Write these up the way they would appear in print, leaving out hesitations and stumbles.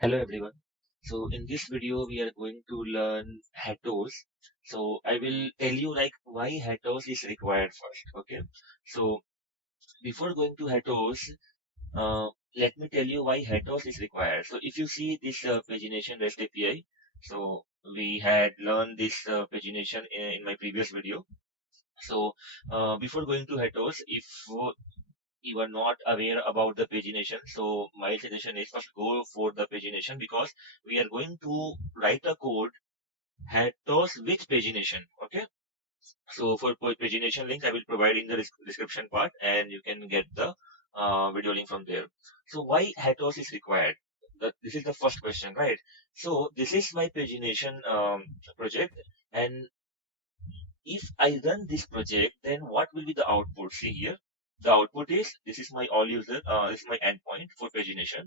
Hello everyone. So in this video we are going to learn Hatos. So I will tell you like why Hatos is required first. Okay. So before going to Hatos, let me tell you why Hatos is required. So if you see this pagination REST API, so we had learned this pagination in my previous video. So before going to Hatos, if you are not aware about the pagination, so my suggestion is first go for the pagination because we are going to write a code Hatos with pagination. Okay, so for pagination link I will provide in the description part and you can get the video link from there. So why Hatos is required? This is the first question, right? So this is my pagination project, and if I run this project, then what will be the output? See here, the output is this is my all user, this is my endpoint for pagination.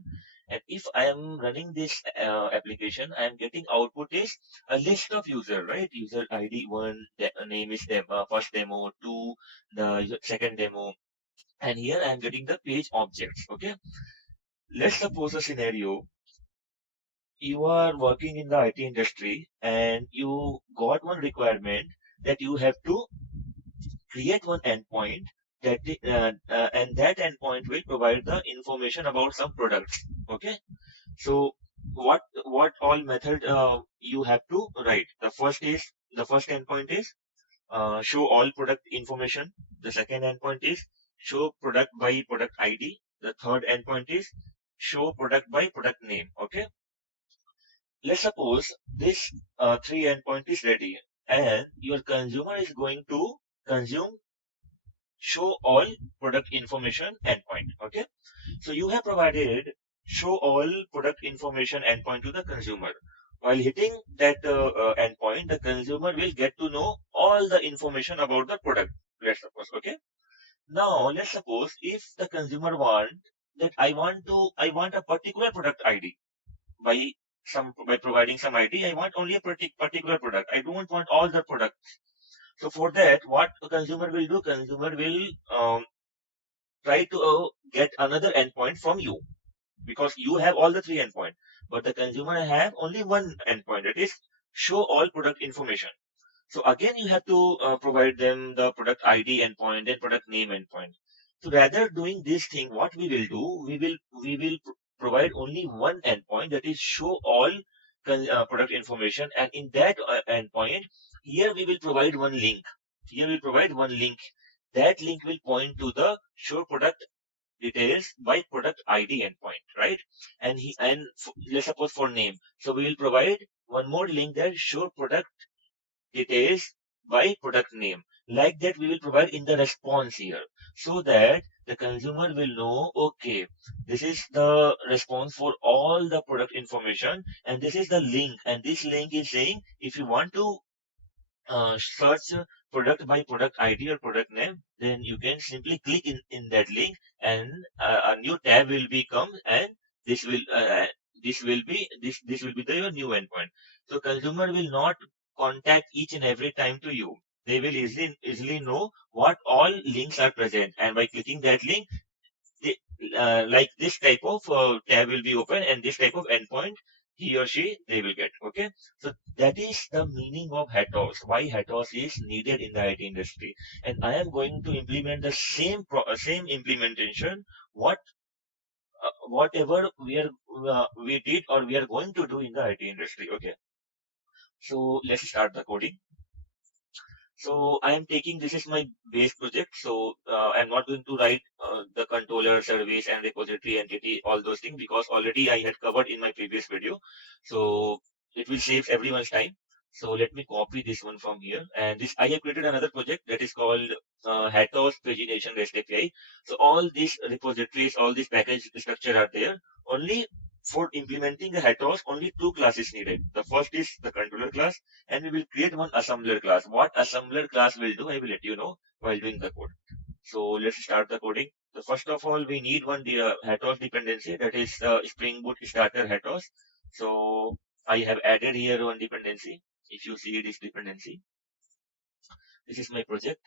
And if I am running this application, I am getting output is a list of user, right? User ID one, name is first demo, two, the second demo, and here I am getting the page objects. Okay, let's suppose a scenario. You are working in the IT industry and you got one requirement that you have to create one endpoint and that endpoint will provide the information about some products. Okay, so what all method you have to write? The first endpoint is show all product information. The second endpoint is show product by product ID. The third endpoint is show product by product name. Okay, let's suppose this three endpoint is ready and your consumer is going to consume show all product information endpoint. Okay, so you have provided show all product information endpoint to the consumer. While hitting that endpoint, the consumer will get to know all the information about the product. Let's suppose. Okay, now let's suppose if the consumer want that I want a particular product ID by by providing some ID. I want only a particular product. I don't want all the products. So for that, what a consumer will do? Consumer will try to get another endpoint from you because you have all the three endpoint, but the consumer have only one endpoint. That is show all product information. So again, you have to provide them the product ID endpoint and product name endpoint. So rather doing this thing, what we will do, we will provide only one endpoint that is show all product information, and in that endpoint, here we will provide one link. Here we provide one link. That link will point to the show product details by product ID endpoint, right? Let's suppose for name. So we will provide one more link that show product details by product name. Like that, we will provide in the response here so that the consumer will know, okay, this is the response for all the product information, and this is the link. And this link is saying if you want to search product by product ID or product name, then you can simply click in that link and a new tab will become and this will this will be the your new endpoint. So consumer will not contact each and every time to you. They will easily know what all links are present, and by clicking that link, they, like this type of tab will be open and this type of endpoint he or she they will get. Okay, so that is the meaning of Hatos, why Hatos is needed in the IT industry, and I am going to implement the same implementation what whatever we did or we are going to do in the IT industry. Okay, so let's start the coding. So I am taking this is my base project. So I'm not going to write the controller, service, and repository entity, all those things because already I had covered in my previous video. So it will save everyone's time. So let me copy this one from here. And this I have created another project that is called Hatos Pagination REST API. So all these repositories, all these package structure are there. Only for implementing the Hatos, only two classes needed. The first is the controller class and we will create one assembler class. What assembler class will do, I will let you know while doing the code. So let's start the coding. So first of all, we need one Hatos dependency that is Spring Boot starter Hatos. So I have added here one dependency. If you see this dependency, this is my project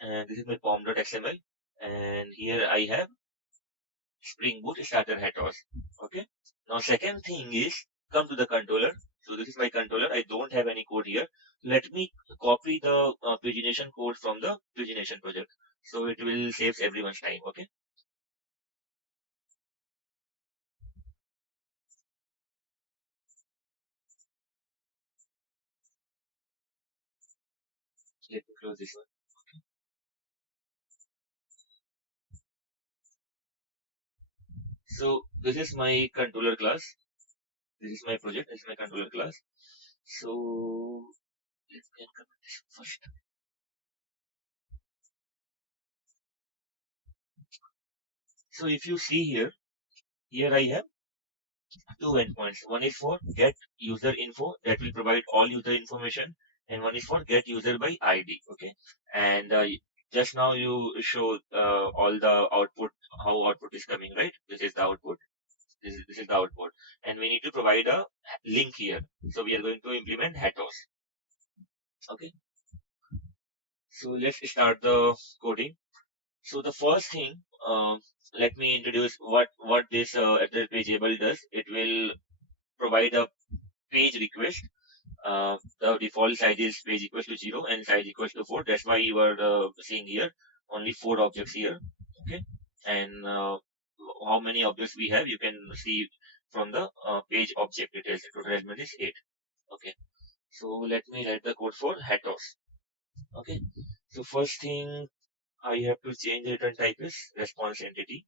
and this is my pom.xml and here I have Spring Boot starter Hatos. Okay. Now, second thing is come to the controller. So this is my controller. I don't have any code here. Let me copy the pagination code from the pagination project. So it will save everyone's time. Okay. Let me close this one. So this is my controller class. This is my project. This is my controller class. So let's get this first. So if you see here I have two endpoints. One is for get user info that will provide all user information, and one is for get user by ID. Okay, and just now you showed all the output, how output is coming, right? This is the output. This is the output, and we need to provide a link here. So we are going to implement Hatos. Okay, so let's start the coding. So the first thing, let me introduce what this address pageable does. It will provide a page request. The default size is page equals to 0 and size equals to 4. That's why you are seeing here only 4 objects here. Okay, and how many objects we have, you can see from the page object details. Total element is 8. Okay, so let me write the code for Hatos. Okay, so first thing I have to change the return type is response entity.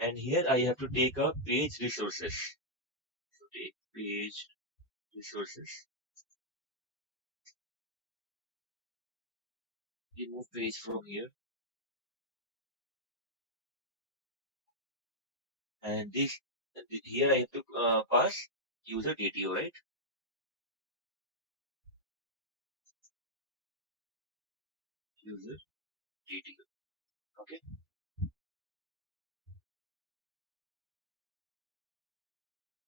And here I have to take a page resources. So take page resources. Remove page from here. And this here I have to pass user DTO, right? User DTO. Okay.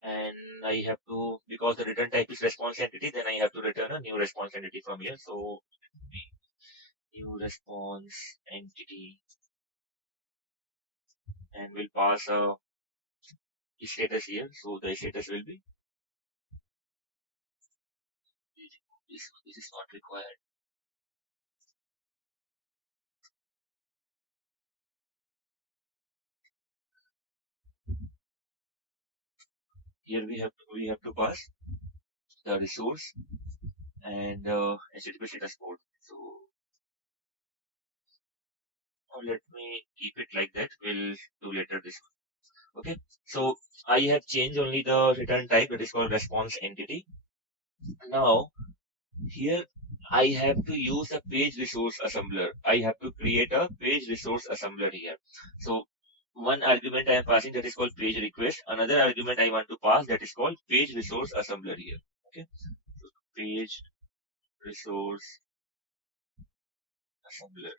And I have to, because the return type is response entity, then I have to return a new response entity from here. So new response entity, and we'll pass a status here. So the status will be this is not required. Here we have to pass the resource and HTTP status code. So let me keep it like that. We'll do later this one. Okay. So I have changed only the return type, that is called response entity. Now here I have to use a page resource assembler. I have to create a page resource assembler here. So one argument I am passing, that is called page request. Another argument I want to pass, that is called page resource assembler here. Okay. So page resource assembler.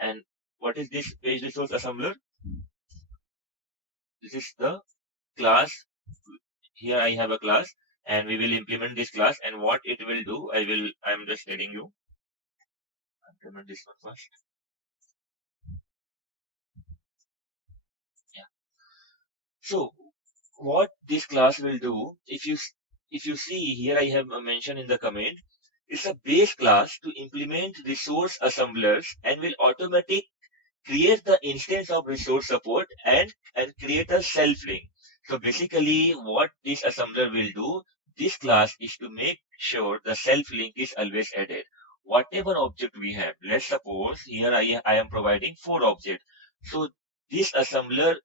And what is this page resource assembler? This is the class. Here I have a class, and we will implement this class, and what it will do, I'm just telling you. Implement this one first. Yeah. So what this class will do, if you see here, I have mentioned in the comment, it's a base class to implement resource assemblers and will automatic create the instance of resource support and create a self link. So basically what this assembler will do, this class is to make sure the self link is always added. Whatever object we have, let's suppose here I am providing 4 objects. So this assembler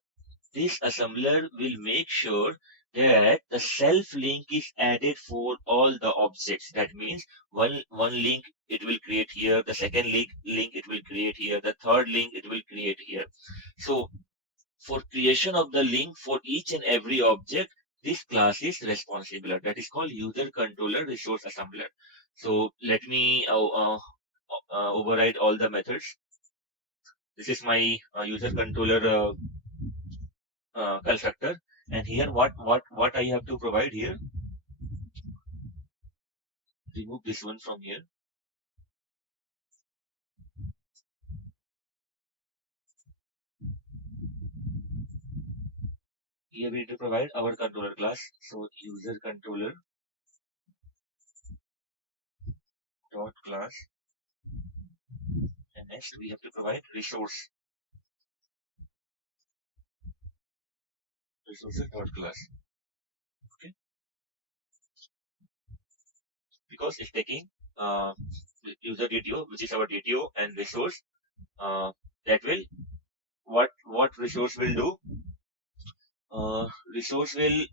will make sure that the self link is added for all the objects. That means one link it will create here, the second link it will create here, the third link it will create here. So for creation of the link for each and every object, this class is responsible. That is called user controller resource assembler. So let me override all the methods. This is my user controller constructor. And here, what I have to provide here? Remove this one from here. here we need to provide our controller class. So user controller dot class, and next we have to provide resources dot class. Okay, because it's taking user DTO, which is our DTO, and resource that will what resource will do. Resource will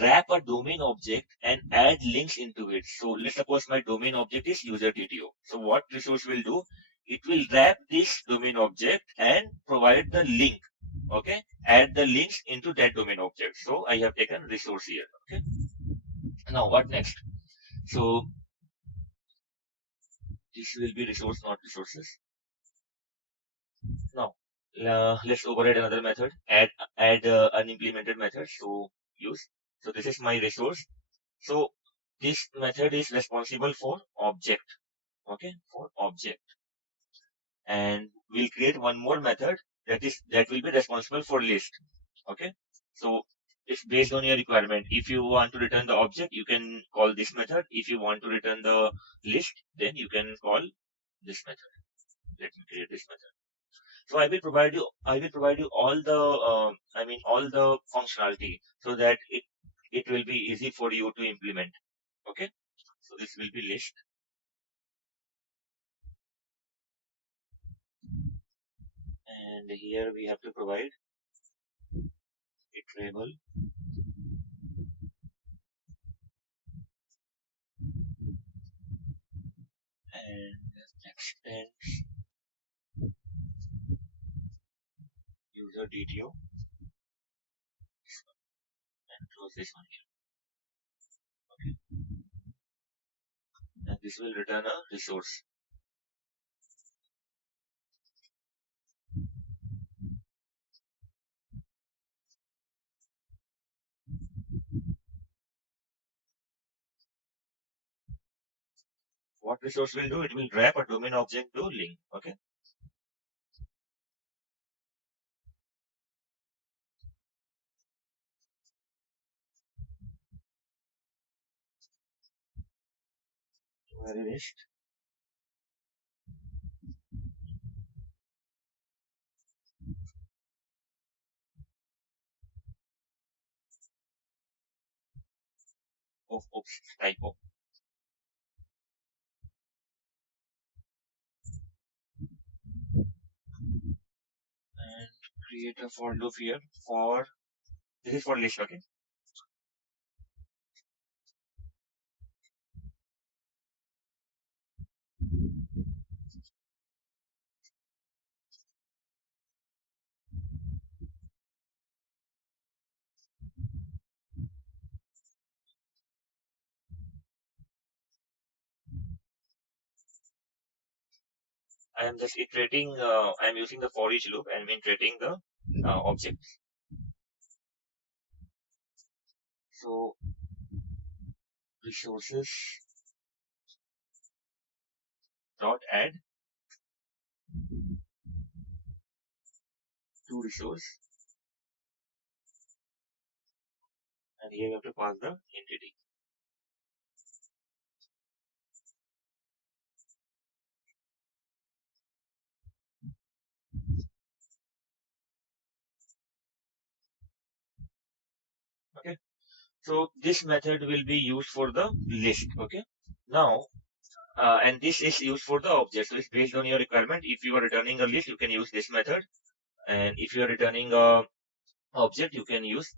wrap a domain object and add links into it. So let's suppose my domain object is user DTO. So what resource will do? It will wrap this domain object and provide the link. Okay, add the links into that domain object. So I have taken resource here. Okay, now what next? So this will be resource, not resources. Now let's override another method. Add unimplemented method. So use. So this is my resource. So this method is responsible for object. Okay, for object, and we'll create one more method that will be responsible for list. Okay, so it's based on your requirement. If you want to return the object, you can call this method. If you want to return the list, then you can call this method. Let me create this method. So I will provide you all the all the functionality so that it will be easy for you to implement. Okay, so this will be list, and here we have to provide iterable and extend user DTO and close this one here. Okay, and this will return a resource. What resource will do? It will wrap a domain object to link. Okay, query list of oops typo, and create a for loop here for this is for list. Okay, I am just iterating. I am using the for each loop and iterating the objects. So resources dot add to resource, and here you have to pass the entity. Okay, so this method will be used for the list. Okay, now and this is used for the object. So it's based on your requirement. If you are returning a list, you can use this method, and if you are returning a object, you can use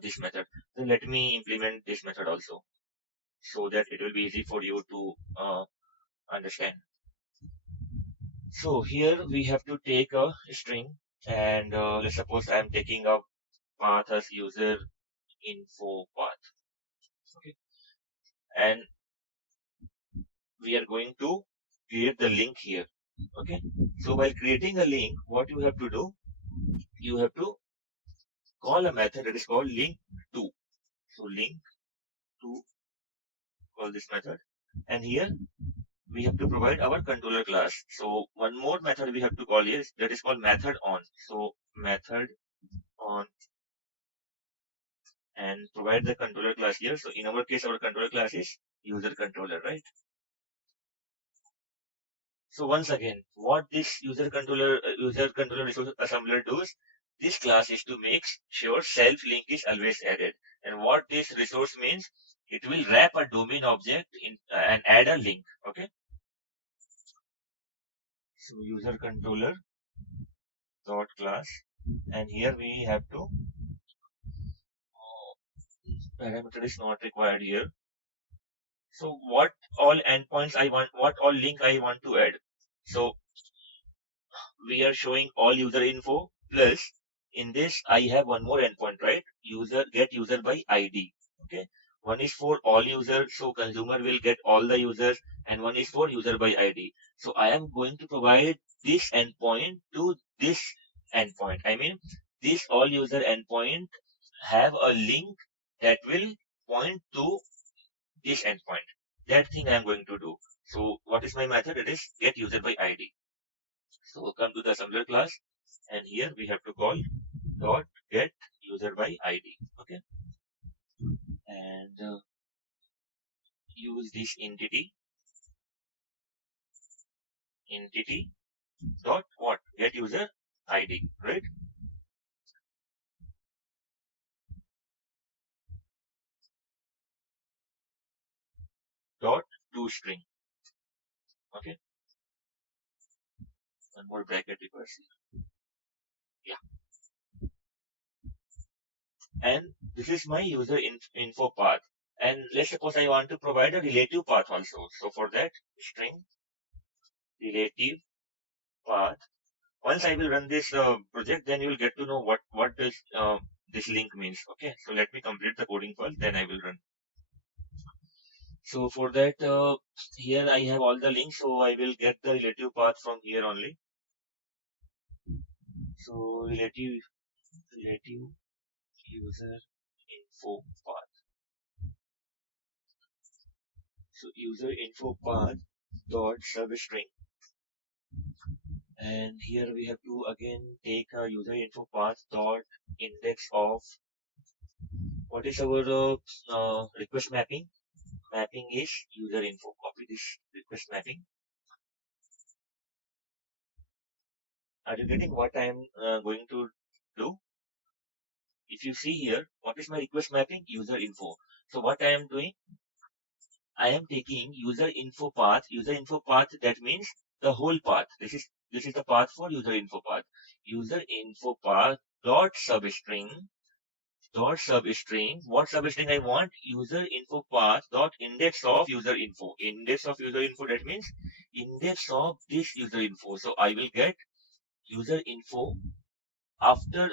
this method. Then let me implement this method also, so that it will be easy for you to understand. So here we have to take a string, and let's suppose I am taking a path as user info path. Okay, and we are going to create the link here. Okay, so while creating a link, what you have to do, you have to call a method that is called link to. So link to, call this method, and here we have to provide our controller class. So one more method we have to call here that is called method on. So method on and provide the controller class here. So in our case, our controller class is user controller, right? So once again, what this user controller resource assembler does, this class is to make sure self link is always added. And what this resource means, it will wrap a domain object in and add a link. Okay. So user controller dot class, and here we have to parameter is not required here. So what all endpoints I want, what all link I want to add. So we are showing all user info plus in this I have one more endpoint, right? User get user by ID. Okay. One is for all users, so consumer will get all the users, and one is for user by ID. So I am going to provide this endpoint to this endpoint. I mean, this all user endpoint have a link that will point to this endpoint. That thing I am going to do. So what is my method? It is get user by ID. So come to the assembler class, and here we have to call dot get user by ID. Okay, and use this entity dot what get user ID, right? Dot to string. Okay, one more bracket requires here. Yeah, and this is my user info path. And let's suppose I want to provide a relative path also. So for that, string relative path. Once I will run this project, then you will get to know what does this link means. Okay, so let me complete the coding first, then I will run. So for that, here I have all the links, so I will get the relative path from here only. So relative user info path. So user info path dot substring, and here we have to again take a user info path dot index of what is our request mapping. Mapping is user info. Copy this request mapping. Are you getting what I am going to do? If you see here, what is my request mapping? User info. So what I am doing, I am taking user info path. User info path, that means the whole path. This is the path for user info path. User info path dot substring what substring I want? User info path dot index of user info. Index of user info, that means index of this user info. So I will get user info after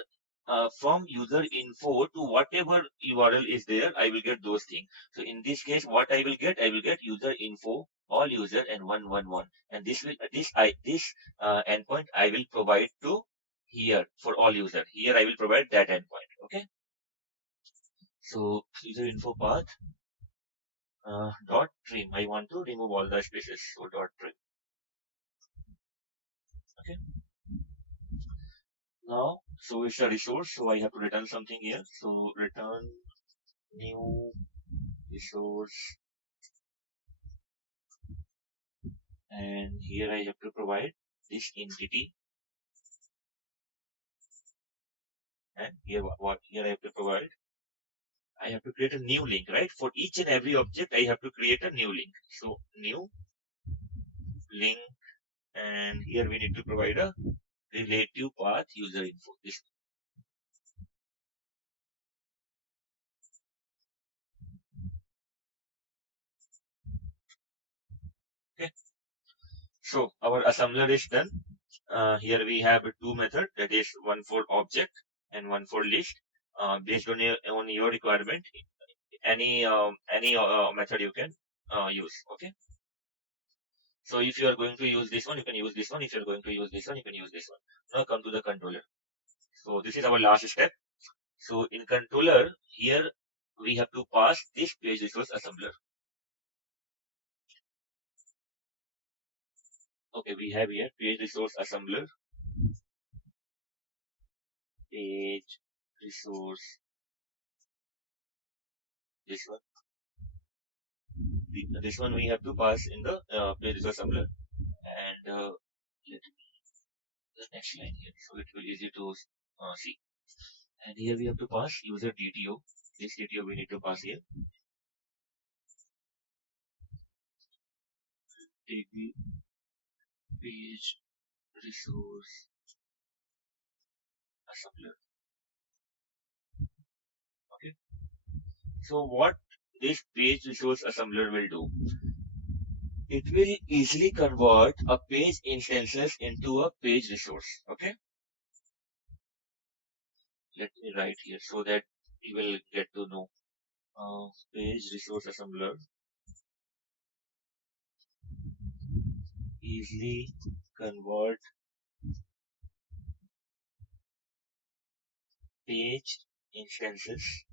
from user info to whatever URL is there, I will get those things. So in this case, what I will get user info, all user, and 111. And this endpoint I will provide to here for all user. Here I will provide that endpoint. Okay. So user info path dot trim. I want to remove all the spaces. So dot trim. Okay. Now, so it's a resource. So I have to return something here. So return new resource, and here I have to provide this entity, and here what here I have to provide, I have to create a new link, right? For each and every object I have to create a new link. So new link, and here we need to provide a relative path user info. This. Okay. So our assembler is done. Here we have two methods, that is one for object and one for list. Based on your requirement, any method you can use. Okay. So if you are going to use this one, you can use this one. If you're going to use this one, you can use this one. Now come to the controller. So this is our last step. So in controller, here we have to pass this page resource assembler. Okay, we have here page resource assembler, page resource This one, this one we have to pass in the page resource assembler, and let me the next line here, so it will easy to see. And here we have to pass user DTO. This DTO we need to pass here. Take the page resource assembler. Okay. So what this page resource assembler will do? It will easily convert a page instances into a page resource. Okay. Let me write here so that you will get to know. Page resource assembler easily convert page instances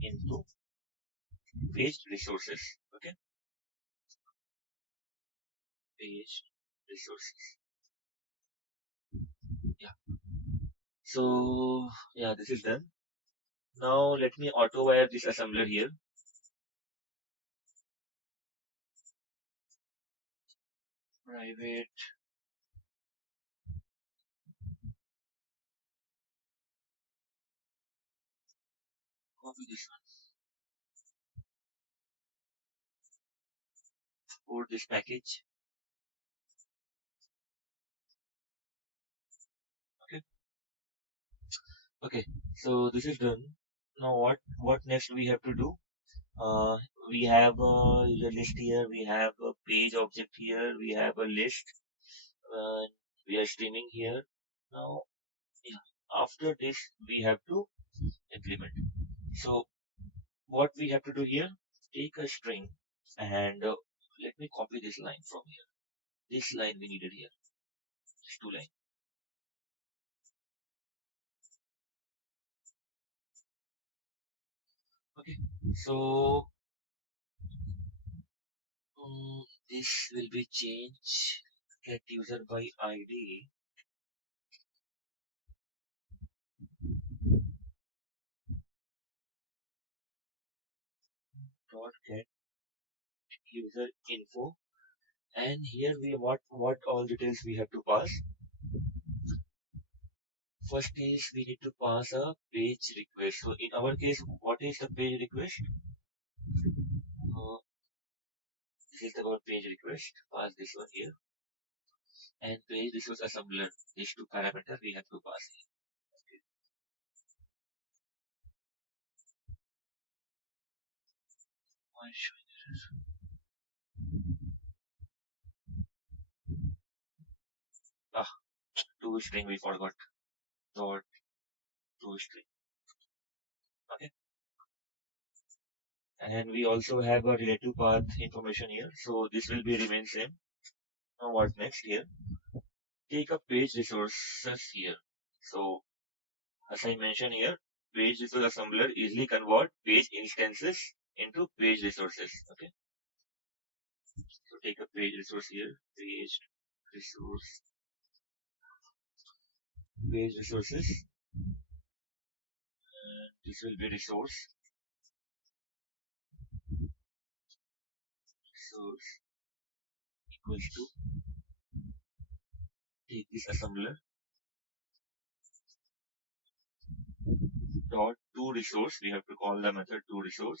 into page resources. Okay, page resources. Yeah. So yeah, this is done. Now let me auto wire this assembler here. Private copy this one. For this package. Okay. Okay. So this is done. Now what next we have to do? Uh, we have a list here. We have a page object here. We have a list. We are streaming here. Now, yeah, after this, we have to implement. So, what we have to do here? Take a string and let me copy this line from here. This line we needed here. These two lines. Okay. So, this will be changed. Get user by ID. Dot get user info. And here we what all details we have to pass. First is we need to pass a page request. So in our case, what is the page request? This is our page request. Pass this one here. And page resource assembler. These two parameters we have to pass here. Okay. Why showing error? Ah, to string we forgot. Dot to string. Okay. And we also have a relative path information here. So this will be remain same. Now what next here? Take a page resources here. So as I mentioned here, page resource assembler easily convert page instances into page resources. Okay. So take a page resource here, resource, page resources. And this will be resource equals to take this assembler dot to resource. We have to call the method to resource.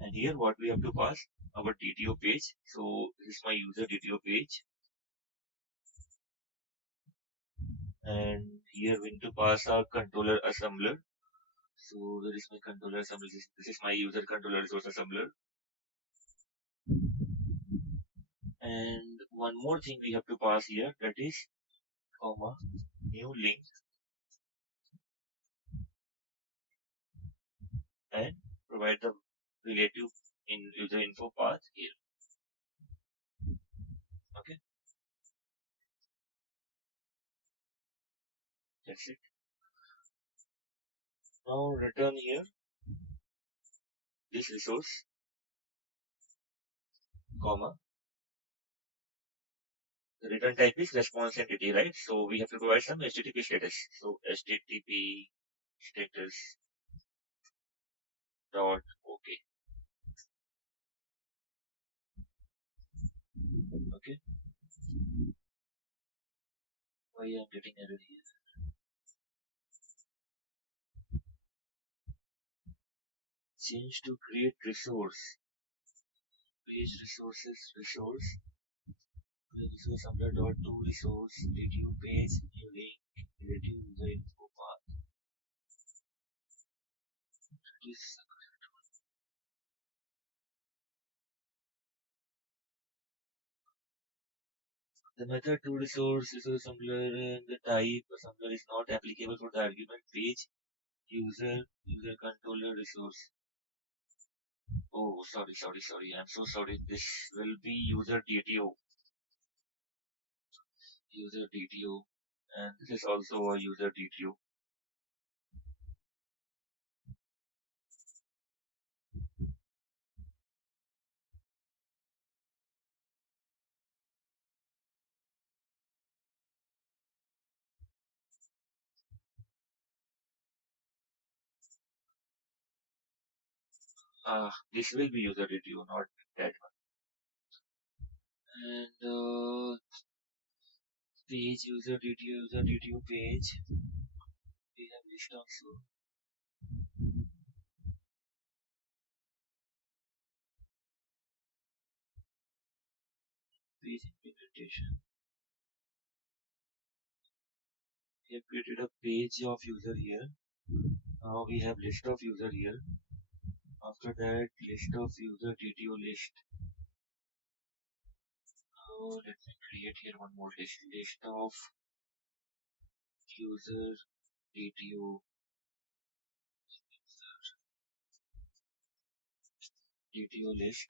And here what we have to pass our DTO page. So this is my user DTO page. And here we need to pass our controller assembler. So there is my controller assembler. This is my user controller resource assembler. And one more thing we have to pass here, that is comma new link and provide the relative in user info path here. Okay, that's it. Now return here this resource, comma. The return type is response entity, right? So we have to provide some HTTP status. So HTTP status dot okay. Okay, why I'm getting error here? Change to create resource. Page resources resource. Resource upload dot to resource. Redo page. New link. Redo the info path. This the method to resource assembler the type assembler is not applicable for the argument page user controller resource. Oh, sorry. I'm so sorry. This will be user DTO, and this is also a user DTO. This will be user DTO, not that one. And page user DTO page. We have list also. Page implementation. We have created a page of user here. Now we have list of user here. After that, list of user DTO list. So let me create here one more list of user DTO list.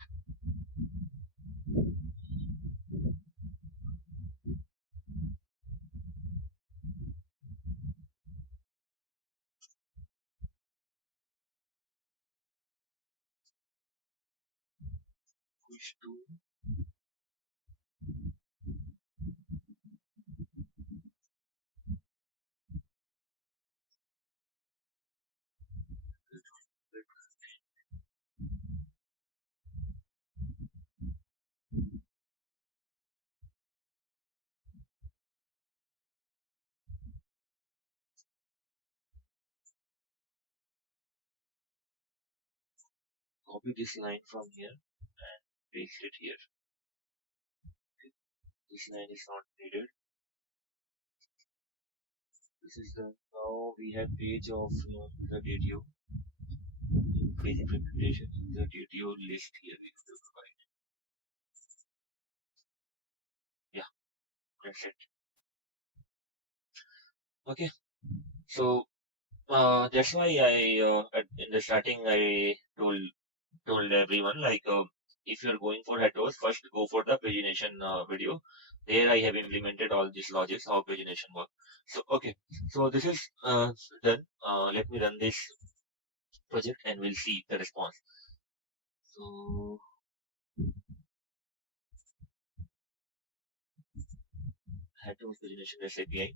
Push to copy this line from here and paste it here. Okay. This line is not needed. This is the now we have page of user DTO. Page implementation user DTO list here we have to provide. Yeah, that's it. Okay, so that's why in the starting I told everyone like if you're going for heteros, first go for the pagination video. There I have implemented all these logics how pagination work. So okay, so this is done. Let me run this project and we'll see the response. So heteros pagination REST API.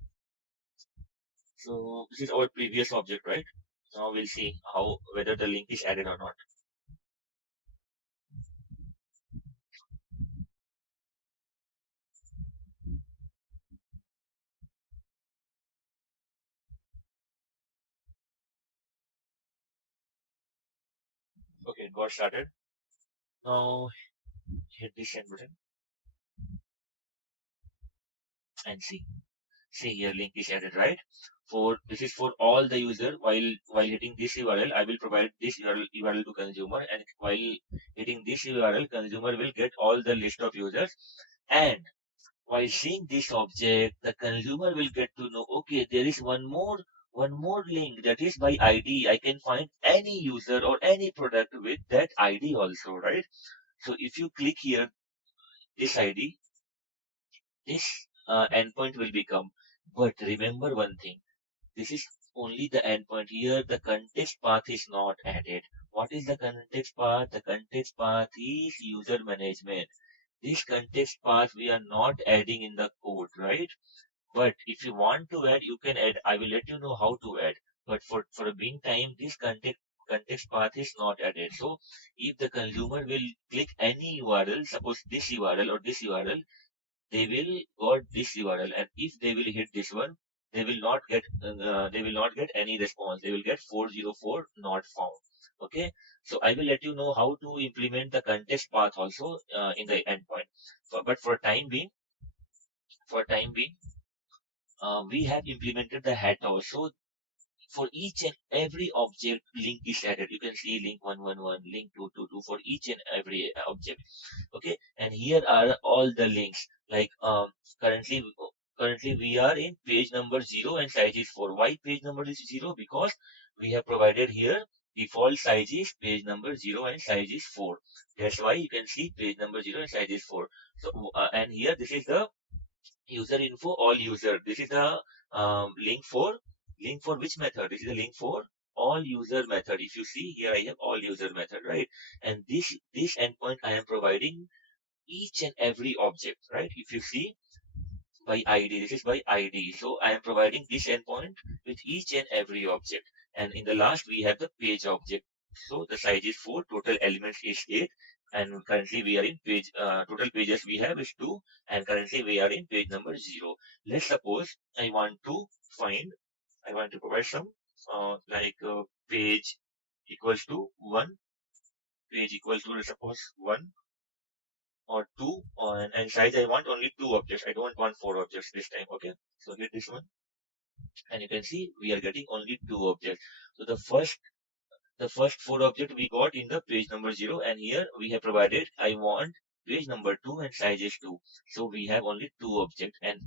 So this is our previous object, right? Now we'll see how whether the link is added or not. Okay, it got started. Now hit the send button and see. See here link is added, right? For this is for all the user. While hitting this URL, I will provide this URL to consumer, and while hitting this URL, consumer will get all the list of users. And while seeing this object, the consumer will get to know, okay, there is one more link that is by ID. I can find any user or any product with that ID also, right? So if you click here, this ID, this endpoint will become. But remember one thing. This is only the endpoint here. The context path is not added. What is the context path? The context path is user management. This context path we are not adding in the code, right? But if you want to add, you can add. I will let you know how to add. But for a meantime, this context path is not added. So if the consumer will click any URL, suppose this URL or this URL, they will got this URL, and if they will hit this one, they will not get any response. They will get 404 not found. Okay, so I will let you know how to implement the context path also in the endpoint. But for time being, we have implemented the head also. For each and every object, link is added. You can see link 111, link 222 for each and every object. Okay, and here are all the links. Like currently we are in page number 0 and size is 4. Why page number is 0? Because we have provided here default size is page number 0 and size is 4. That's why you can see page number 0 and size is 4. So and here this is the user info all user. This is the link for which method? This is the link for all user method. If you see here, I have all user method, right? And this endpoint I am providing each and every object, right? If you see by ID, this is by ID. So I am providing this endpoint with each and every object. And in the last, we have the page object. So the size is 4, total elements is 8. And currently we are in page, total pages we have is 2. And currently we are in page number 0. Let's suppose I want to provide some page equals to 1, page equals to, suppose 1 or 2, and size I want only 2 objects. I don't want 4 objects this time. Okay, so hit this one, and you can see we are getting only 2 objects. So the first 4 object we got in the page number 0, and here we have provided I want page number 2 and size is 2. So we have only 2 objects, and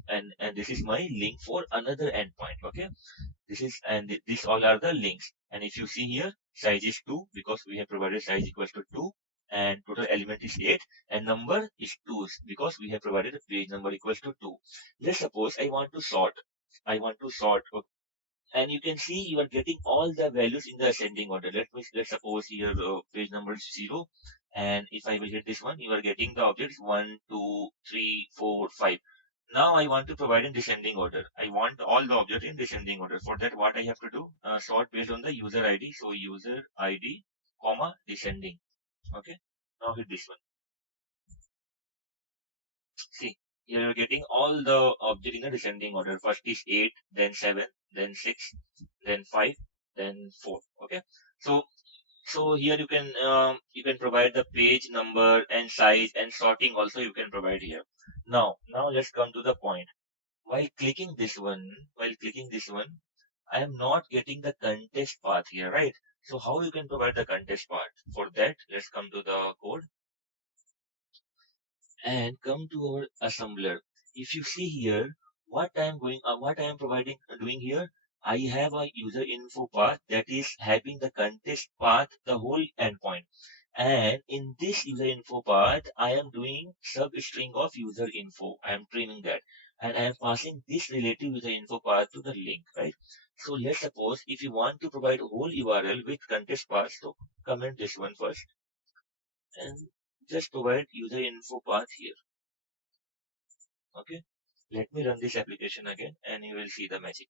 this is my link for another endpoint. Okay, these all are the links. And if you see here, size is 2 because we have provided size equals to 2, and total element is 8, and number is 2 because we have provided a page number equals to 2. Let's suppose I want to sort. And you can see you are getting all the values in the ascending order. Let's suppose here page number is 0, and if I will hit this one, you are getting the objects 1, 2, 3, 4, 5. Now I want to provide in descending order. I want all the objects in descending order. For that, what I have to do? Sort based on the user ID. So user ID, comma, descending. Okay. Now hit this one. See, here you're getting all the object in the descending order. First is 8, then 7, then 6, then 5, then 4. Okay. So here you can provide the page number and size, and sorting also you can provide here. Now let's come to the point. While clicking this one, I am not getting the context path here, right? So how you can provide the context path? For that, let's come to the code and come to our assembler. If you see here, what I am doing here, I have a user info path that is having the context path, the whole endpoint. And in this user info path, I am doing substring of user info. I am trimming that. And I am passing this relative user info path to the link, right? So let's suppose if you want to provide whole URL with context path, so comment this one first and just provide user info path here. Okay. Let me run this application again and you will see the magic.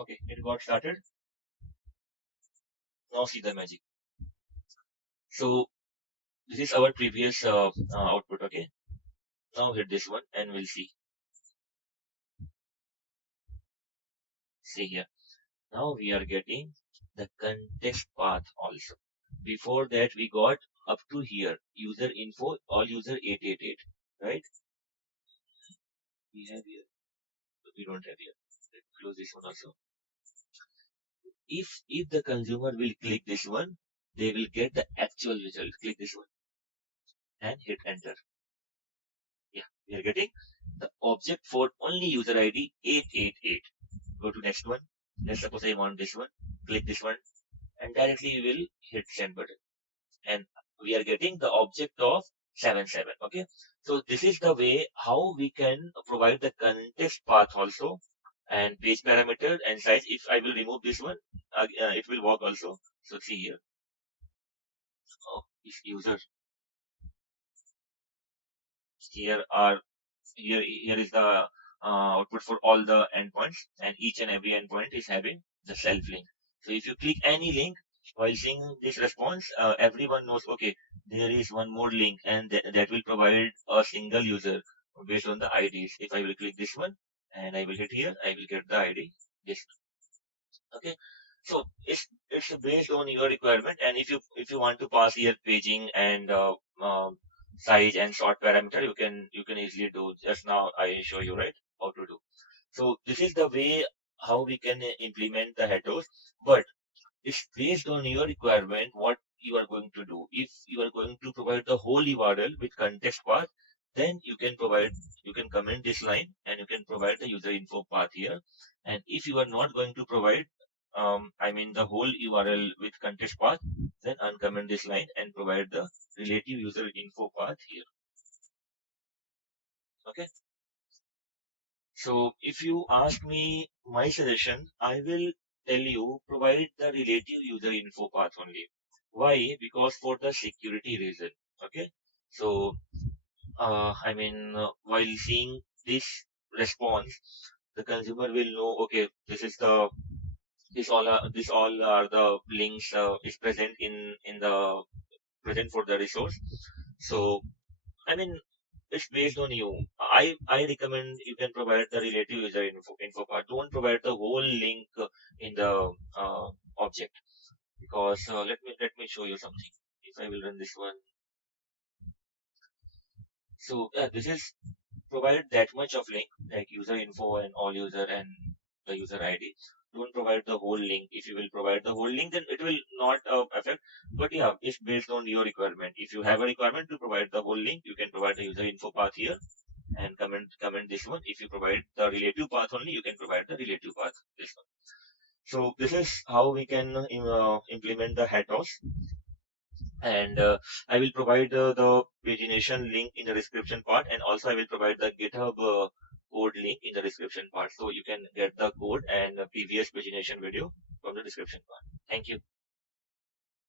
Okay, it got started. Now see the magic. So this is our previous output. Okay. Now hit this one and we'll see. See here. Now we are getting the context path also. Before that we got up to here user info all user 888, right? We have here. We don't have here. Let's close this one also. If the consumer will click this one, they will get the actual result. Click this one and hit enter. Yeah, we are getting the object for only user ID 888. Go to next one. Let's suppose I want this one. Click this one and directly we will hit send button. And we are getting the object of 7 7. Okay, so this is the way how we can provide the context path also, and page parameter and size. If I will remove this one, it will work also. So see here, oh, this user, here are, here is the output for all the endpoints, and each and every endpoint is having the self link. So if you click any link while seeing this response, everyone knows, okay, there is one more link, and that will provide a single user based on the IDs. If I will click this one and I will hit here, I will get the ID. This, okay, so it's based on your requirement, and if you want to pass here paging and size and sort parameter, you can easily do. Just now I show you, right, how to do. So this is the way how we can implement the headers, but it's based on your requirement what you are going to do. If you are going to provide the whole URL with context path, then you can comment this line and you can provide the user info path here. And if you are not going to provide, I mean the whole URL with context path, then uncomment this line and provide the relative user info path here. Okay. So if you ask me my suggestion, I will tell you provide the relative user info path only. Why? Because for the security reason. Okay. So while seeing this response, the consumer will know, okay, this all are the links is present in the present for the resource. So I mean, it's based on you. I recommend you can provide the relative user info part. Don't provide the whole link in the object, because let me show you something. If I will run this one, so this is provide that much of link like user info and all user and the user ID. Don't provide the whole link. If you will provide the whole link, then it will not affect. But yeah, it's based on your requirement. If you have a requirement to provide the whole link, you can provide the user info path here and comment this one. If you provide the relative path only, you can provide the relative path this one. So this is how we can implement the headers. And I will provide the pagination link in the description part, and also I will provide the GitHub code link in the description part, so you can get the code and the previous pagination video from the description part. Thank you.